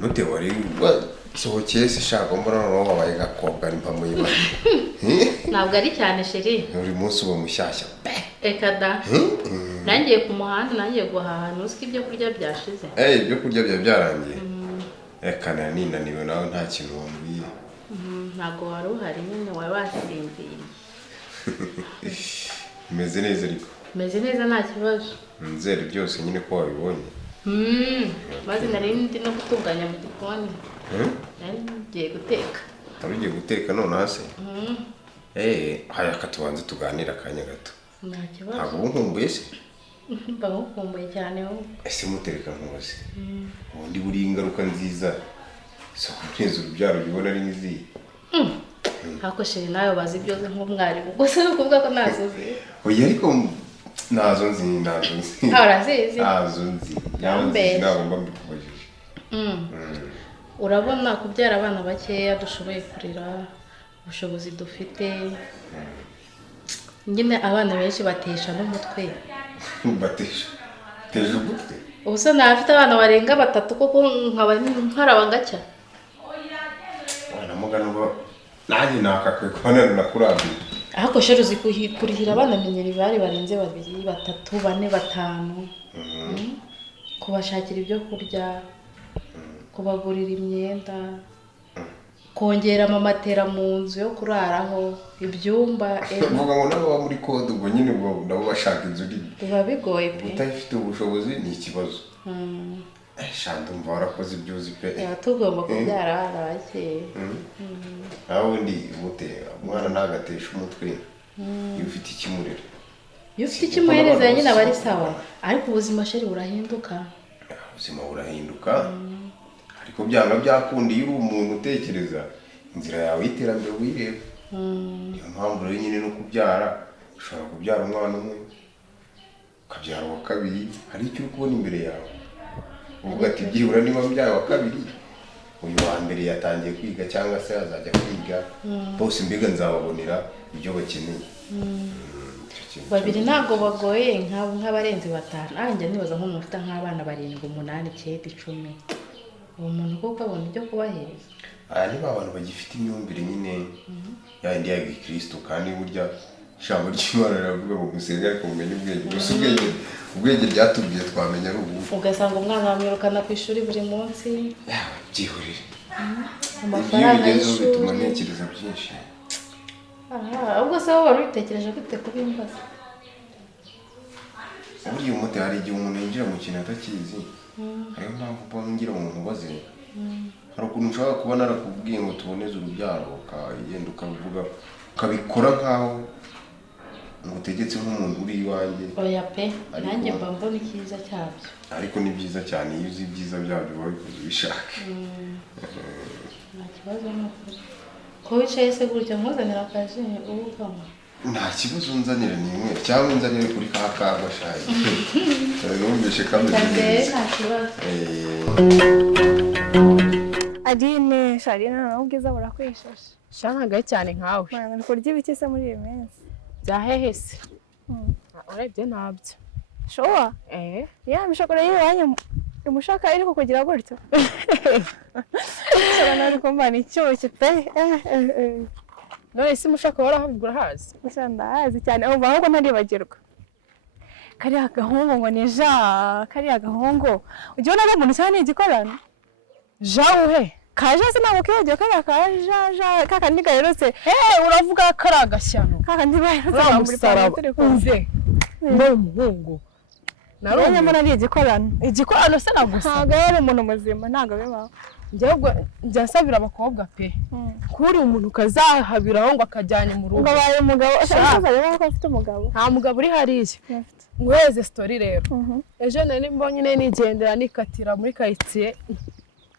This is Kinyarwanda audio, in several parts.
Mute wari sohokeye se shaka mbona no wabaye gakobwa n'impamo y'Imana. Ntabwo ari cyane sheri. Uri munsi uwo mushyashya. Eka da. Nangiye ku muhanda nangiye guhaha nuski ibyo kurya byashize. Ibyo kurya byarangiye. Eka ninaniwe nawe nta kintu wambwiye. Ntago wari uhari nyine wari wasinziriye. Meze neza ariko. Meze neza nta kibazo. Nzere byose nyine ko wabibonye. Maze nari ndi no gutunganya mu gikoni. Ngiye guteka. Ugiye guteka none hase? Haya katubanze tuganira akanya gato. Nta kibazo. Ntabwo nkumbuye se? Bagukumbuye cyane wowe. Ese mutereka nkubaze. Ubundi buri ingaruka nziza. So kuneza urubyaro bibona ari nziza. Hako sheri nayo bazi byose nk'umwarimu. Gusa ukuvuga ko nazozi. Oya ariko nazo nzi. Arazizi. Nazo nzi. Ntabwo mba mbikubajije. Urabona kubyara abana bakeya dushoboye kurira ubushobozi dufite. Nyine abana benshi batesha n'umutwe. Batesha. Teje umutwe. Ubusa nafite abana barenga 3 koko nkarabangacya. Wana mugano bo nanjye nakakwe kubona nakurambira. Ahako sheri uzi kurihira abana menyeri bari barenze 2 3 4 5. Kubashakira ibyo kurya. Kubagurira imyenda. Kongera amamatera mu nzu yo kuraraho ibyumba vuga ngo nabo muri code ubwo nyine ubwo nabo bashaka inzu iri biba bigoye pe utafite ubushobozi ni ikibazo shanda umva warakoze ibyuzi pe tugomba kubyara abana bake aho ndi mute umwana nagatesha umutwe iyo ufite ikimurera iyo ufite ikimuhereza nyine abari sawa ariko ubuzima sheri burahinduka ariko byanga byakundi uri umuntu utekereza inzira yawe y'iterambere wireba niyo mpamvu rero nyine no kubyara ushobora kubyara umwana umwe ukabyara wa kabiri hari icyo uri kubona imbere yawe uvuga ati byibura niba mbyaye wa kabiri uyu wa mbere yatangiye kwiga cyangwa se azajya kwiga bose mbega nzababonera ibyo bakeneye babiri ntago bagoye nk'abarenze 5 nanjye nibaza nko mufite nk'abana 7 8 9 10 umuntu koko abona ibyo kubahereza niba abantu bagifite imyumvire nyine yandi ya Kristo kandi burya ijambo ry'Imana riravuga ngo gusenga ariko mumenye ubwenge gusa ubwenge ryatubwiye twamenya ari ubu ugasanga umwana wamwirukana ku ishuri buri munsi byihurire amafaranga y'ishuri bituma ntekereza byinshi ubwo se wowe wari ubitekereje gute kubimbaza buriya umuti hari igihe umuntu yinjira mu kintu atakizi ariyo mpamvu bongera umuntu ubaze hari ukuntu ushobora kuba narakubwiye ngo tuboneze urubyaro ukagenda ukavuga ukabikora nkaho ngo utegetse nk'umuntu uri iwanjye oya pe nanjye mba mbona icyiza cyabyo ariko ni byiza cyane iyo uzi ibyiza byabyo wabikoze ubishaka nta kibazo n'ukuri ko wicaye se gutya nkuzanira akazi ubugamo nta kibazo nzanira nimwe cyangwa nzanire kuri kakagwa shayi numvise kameze neza nta kibazo Adine Sharina nawe ubwiza burakwishashe shanagaye cyane nkawe mwana kurya ibiki se muri iyi minsi byahehese urebye ntabyo showa ya mishakora yiwanyu imushaka iri kukugira gutyo Sharina ari kumbana icyoke pe none isi mushaka warahambura hazi ndahazi cyane umva ahubwo ntaribagirwa kariya gahungu ngo ni kariya gahungu ujye ubona ari umuntu cyane igikorano uhe kaje se ntabwo kibagiwe kariya kaja kakandi gaherutse uravuga kari agashyano kakandi baherutse muri parade umve mbe umuhungu narone mbona ari igikorano se nagusa ntabwo yari umuntu muzima ntabwo bibaho njya nsabira abakobwa pe kuri umuntu kazahabiraho ngo akajyanye mu rugo ngo baye umugabo ashaka ko afite umugabo nta mugabo uri hariya ngweze story rero ejo nari mbonye nigendera nikatira muri kayitiye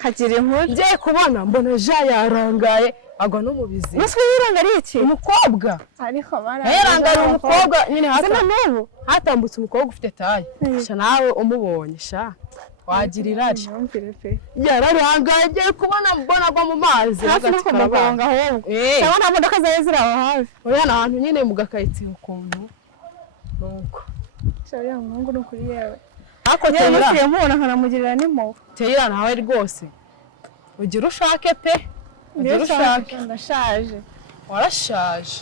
kagira inkuru ngiye kubona mbona yarangaye agwa no mu bizi muswe yirangariye iki umukobwa ariko yarangariye umukobwa nyine hatambutse umukobwa ufite taye sha nawe umubonye sha wagira irari yararangaye ngiye kubona mbona agwa mu mazi hagati karabanga ahubwo cyangwa modoka zawe ziri aho hafi oya nahantu nyine mu gakayitiye ukuntu nuko shariya muhungu no kuri yewe ako Niba Teyira musiye mubona nkanamugirira n'impuhwe. Teyira nawe rwose ugira ushake pe ugira ushake Ndashaje. warashaje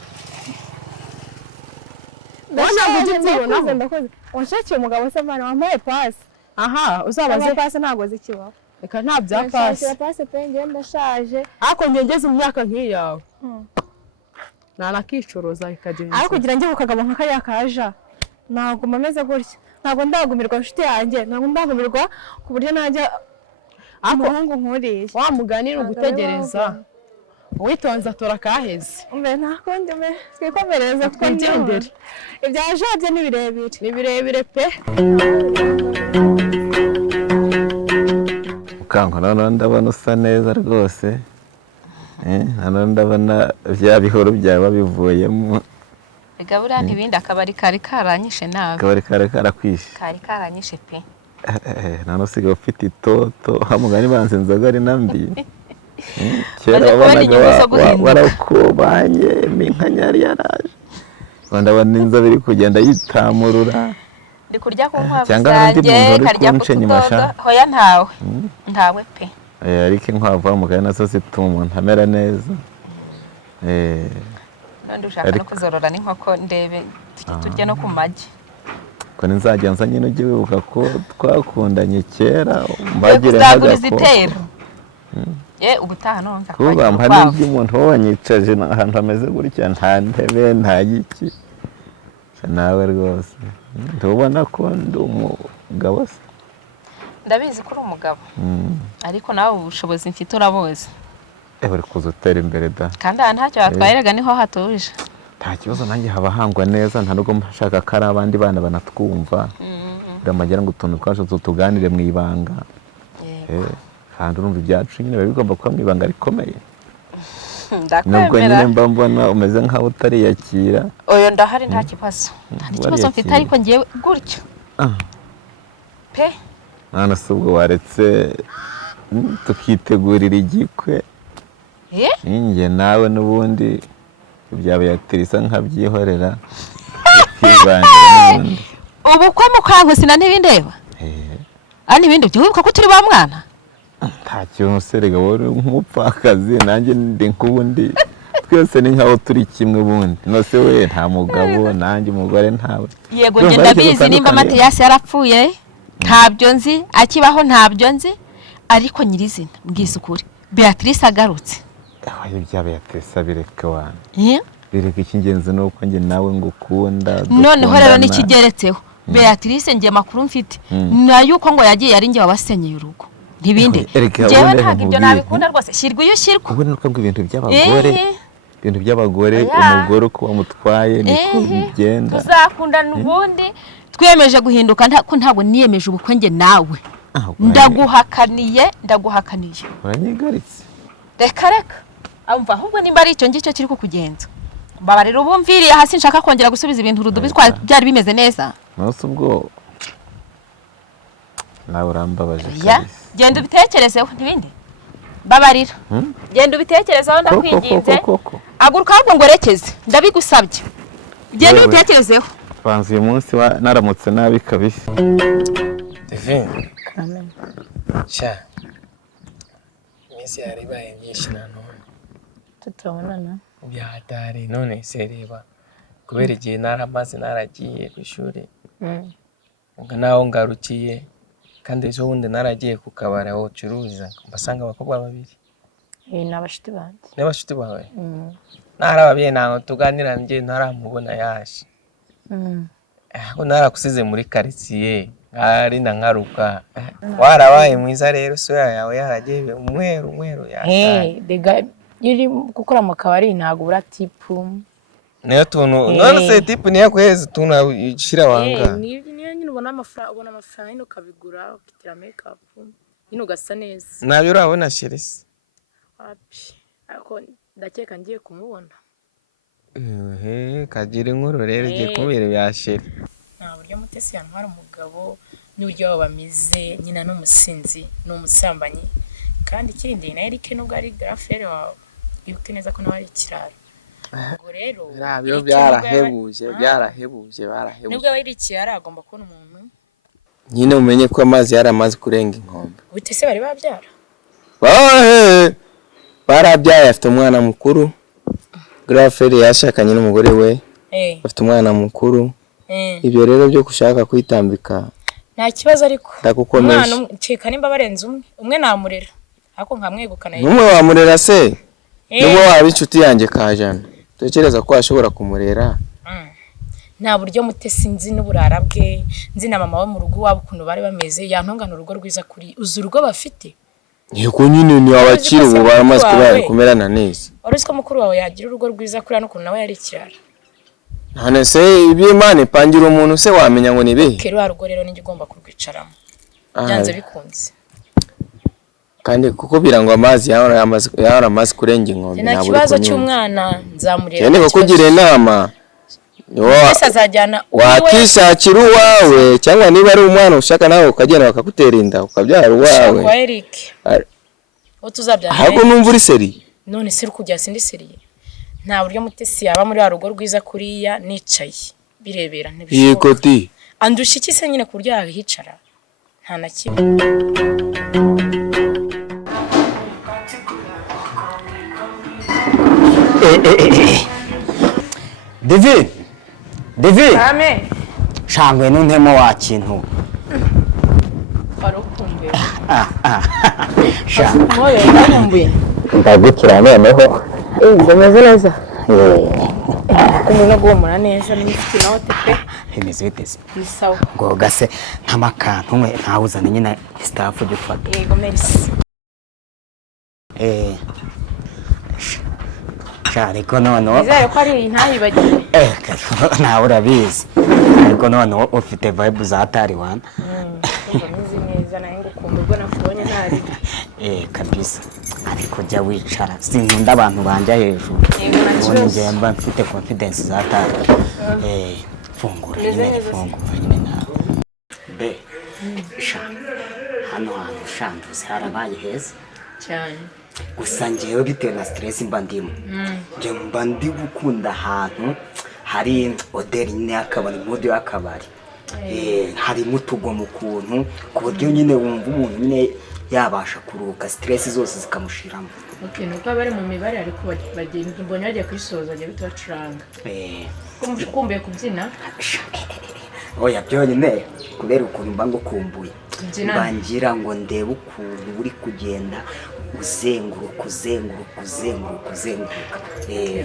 ntabwo ujya ubyibonaho Ndakoze. Wanshakiye umugabo se mwana wambaye pasi. aha uzabaze Pasi ntabwo zikibaho. reka nta bya pasi Pasi pe njye ndashaje. ariko njye ngeze mu myaka nk'iyawe nanakicuruza ikagira Ariko kugira njye kukagabo nka kariya kaja. Ntabwo mameze gutya. Ntabwo ndagumirwa inshuti yanjye. Ntabwo ndagumirwa ku buryo najya umuhungu nkuriye. wa mugani ni ugutegereza uwitonze atora kaheze Umbe nakundi me twikomereza twigendere ibya jabye ni birebire. ni birebire pe Ukanka none ndabona usa neza rwose none ndabona bya bihoro byawe bivuyemo Ega buriya ntibindi akabari kari karanyishe nabi. kabari kare karakwishe Kari karanyishe pe. none usigaye ufite itoto hamugani banze inzoga ari nambi kera Maze kubona inyungu zo guhinduka. warakubanye minkanya yari yaraje ndabona inzobe iri kugenda yitamurura Ndi kurya ku nkwavu cyangwa n'undi muntu zanjye uri karya ku kunce inyuma tudodo. sha. Hoya ntawe. Ntawe pe. ariko inkwavu hamugani nazo zituma umuntu amera neza None ushaka no kuzorora n'inkoko ndebe turya no ku magi. ko nzajya nza nyine ujye wibuka ko twakundanye kera Mbagire mbagire nkaguriza itero. Ubutaha no nza kuba mpane by'umuntu wanyicaje ahantu hameze gutya nta ntebe nta giki nawe rwose ndubona ko ndi umugabo se Ndabizi ko uri umugabo. Ariko nawe ubushobozi mfite uraboze. uri kuza utera imbere da Kandi aha ntacyo watwayiraga niho hatuje. nta kibazo nanjye haba hangwa neza nta nubwo mshaka ko ari abandi bana banatwumva uramagira ngo utuntu twacu tutuganire mu ibanga kandi urumva ibyacu nyine biba bigomba kuba mu ibanga rikomeye nubwo nyine mba mbona umeze nk'aho utariyakira oyo ndahari nta kibazo nta kibazo mfite ariko ngiye gutyo pe none se ubwo waretse tukitegurira igikwe njye nawe n'ubundi bya Beatrice nkabyihorera kwibangira n'ubundi ubukwe Mukankusi na ntibindeba ani ibindi byibuka ko turi ba mwana nta kintu serega wowe nk'umupfakazi nanjye ndi nk'ubundi twese ni nkaho turi kimwe bundi nose we nta mugabo nanjye umugore ntawe yego nge ndabizi nimba Matiyasi yarapfuye ntabyo nzi akibaho ntabyo nzi ariko nyirizina mbwise ukuri Beatrice agarutse ibya Beatrice bireke wana bireke icy'ingenzi ni uko njye nawe ngukunda noneho rero n'ikigeretseho Beatrice ngiye makuru mfite na yuko ngo yagiye ari ngiye wabasenyeye urugo ntibindi jewe ntabwo ibyo nabikunda rwose shirwa iyo shirwa ubone nuko ibintu by'abagore umugore uko wamutwaye niko bigenda tuzakundana ubundi twiyemeje guhinduka ko ntabwo niyemeje ubukwe nge nawe ndaguhakaniye uranyigaritse reka amva ahubwo nimba ari icyo ngicyo kiri kukugenza babarira ubumviriye hasi nshaka kongera gusubiza ibintu urudubi byari bimeze neza nose ubwo nawe urambabaje genda ubitekerezeho ntibindi babarira genda ubitekerezeho ndakwinginze aguruka ahubwo ngo rekeze ndabigusabye genda ubitekerezeho banza uyu munsi naramutse nabi kabisa Divine sha iminsi yari ibaye myinshi nanone tutabonana byatari none se reba kubera igihe naramaze naragiye ku ishuri ubwo naho ngarukiye kandi ejo bundi naragiye ku kabari aho ucuruza mbasanga abakobwa babiri ni abashuti banjye n'abashuti bawe narababyeyi ntabwo tuganira njye ntaramubona yaje aho narakusize muri karitsiye ari na nkaruka warabaye mwiza rero soya yawe yaragiye umweru yataye dega yiri gukora mu kabari ntago ura tipu niyo tuntu none se tipu niyo kwezi tuna ishira wanga niyo nyine ubona amafaranga ino kabigura ukitira makeup ino gasa neza nabyo urabona Sherisi wapi ariko ndakeka ngiye kumubona kagira inkuru rero igiye kumubera bya Sheri nta buryo Mutesi yantwara umugabo n'uburyo baba bamize nyina n'umusinzi n'umusambanyi kandi ikindi na Eric nubwo ari grafere wawe ibuke neza ko nawe ari ikiraro ubwo rero nabyo byarahebuje nubwo aba ari ikiraro agomba kubona umuntu nyine umenye ko amazi yaramaze kurenga inkombe. Bute se bari babyara? Barabyaye, afite umwana mukuru. Grafere yashakanye n'umugore we. Afite umwana mukuru. Ibyo rero byo gushaka kwitambika nta kibazo ariko. Ndagukomeje. Umwana ceka nimba barenze umwe namurera. Ako nkamwegukana. Numwe wamurera se? Nubwo waba inshuti yanjye Kajana. Tekereza ko ashobora kumurera. Nta buryo Mutesi nzi n'uburara bwe, nzi na mama we mu rugo wabo ukuntu bari bameze, yantongana urugo rwiza kuri uzi urugo bafite. Yego nyine ni abakiri ubu baramaze kubana kumerana neza. Waruzi ko mukuru wawe yagira urugo rwiza kuri n'ukuntu nawe yari kirara. None se iby'Imana ipangira umuntu se wamenya ngo ni bihe? Kero rugo rero ninjye ugomba kurwicaramo. Byanze bikunze. Kandi kuko birango amazi yaramaze kurenga inkombe nta kibazo cy'umwana nzamurera. Cyane ko kugira inama wakishakira uwawe cyangwa niba ari umwana ushaka nawe ukagenda bakagutera inda ukabyara uwawe. Kwa Eric. Tuzabyara. Ahubwo numva uri seri. None se rukujya sindi seri. Nta buryo Mutesi yaba muri rugo rwiza kuriya nicaye birebera ntibishoboka. Yego ti. Andusha iki se nyine ku buryo yahicara. Nta na kimwe. David. Amen. Shangwe nuntemo wa kintu. Barukumbuye. Sha. Moyo barukumbuye. Ndagukira noneho. Ngomeze neza. Kumwe gomora neza n'ifite nawe tepe. Hemeze biteze. Ni sawa. Ngo gase nk'amakantu mwe ntawuzana nyine staff gifata. Yego merci. Ariko noneho izere ko ari ntayibagiwe nawe urabizi ariko noneho ufite vibe za atari wana umeze neza naye ngukumbuye ubwo nakubonye ntari kabisa ariko jya wicara sinkunda abantu banja hejuru ubona ngiye mba mfite confidence za atari fungura nyine nawe be hano hantu shanduze harabaye heza cyane gusa ngewe bitewe na stress mba ndimo nge mba ndi gukunda ahantu hari oderi nyine y'akabari mode y'akabari harimo utugomo ukuntu ku buryo nyine wumva umuntu nyine yabasha kuruhuka stress zose zikamushiramo. Okay, nuko bari mu mibare ariko bagenda mbonye bagiye kwisoza agiye bitubacuranga kumbuye kubyina oya byonyine kubera ukuntu mba ngukumbuye bangira ngo ndebe ukuntu uri kugenda uzenguruka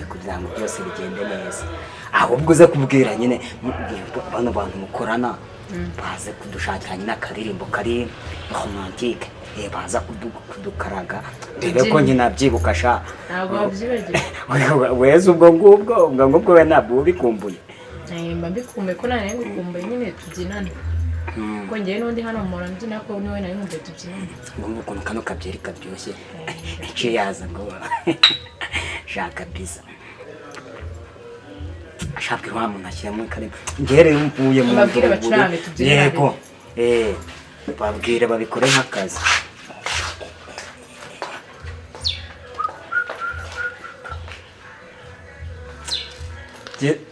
kugira ngo byose bigende neza. Ahubwo uze kubwira nyine bano bantu mukorana baze kudushakira nyine akaririmbo kari romantique baza kudukaraga ndebe ko nyine nabyibuka sha ntabwo wabyibagiwe weze ubwo ngubwo we ntabwo ubikumbuye. Mba mbikumbuye ko nane ngukumbuye nyine tubyinane ko ngiye n'undi hano mpora mbyina ko niwe nawe nkumbuye tubyinane ngo ukuntu kano kabyeri kabyoshye icyo yaza ngo shaka bisa ashaka wa muntu ashyiramo karimbo ngere mvuye mu babwire bacurange tubyinane yego babwire babikore nk'akazi.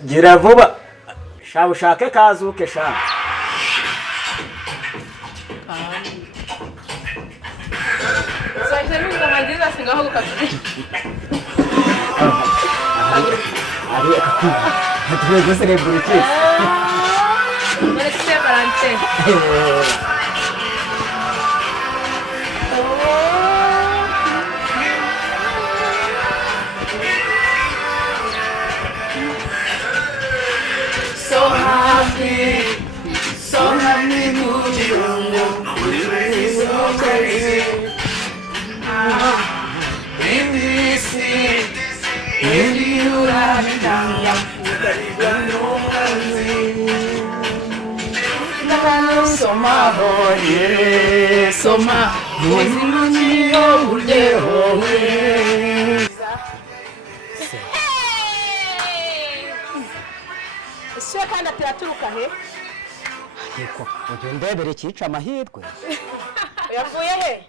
Gira vuba sha ushake kazuke sha tuweze celebrity so happy mujirongo Soma, muzimunyo urdeho. Ese kandi ataturuka he? Yego, ndebere cyica amahirwe. Yavuye he?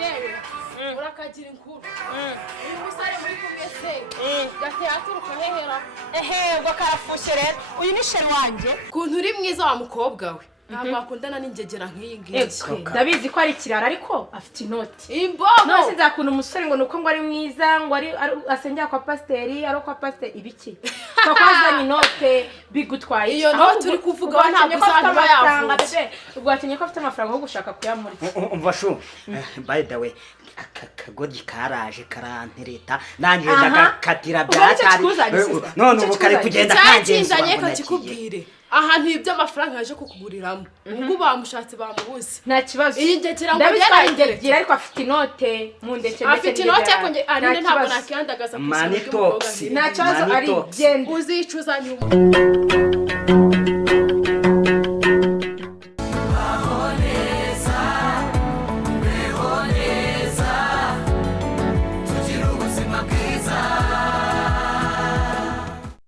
Yewe, urakagira inkuru. Uyu musare muri kumwe se, gateye aturuka hehera. Ubwo karafushe rero. Uyu ni sheri wanjye. Kuntu uri mwiza wa mukobwa we. ntabwo akundana n'ingegera nk'iyi ngiyi ndabizi ko ari kirara ariko afite inoti imbogo nose nzakunda umusore ngo nuko ngo ari mwiza ngo ari asengera kwa pasiteri ari kwa pasiteri ibiki twazanye inote bigutwaye iyo note uri kuvuga wa ntabwo uzaba yavuze ubwatinye ko afite amafaranga yo gushaka kuyamurika umva shu by the way akagodi karaje karantereta nanjye ndagakatira byatari none ubu kare kugenda kanjye kakikubwire ahantu ibyo amafaranga yaje kukuguriramo ubwo bamushatse bamubuze nta kibazo iyi ngegera ngo byarangere ariko afite inote mu ndetse afite inote ko arinde ntabwo nakiyandagaza ku isoko nta kibazo ari genda uzicuza nyuma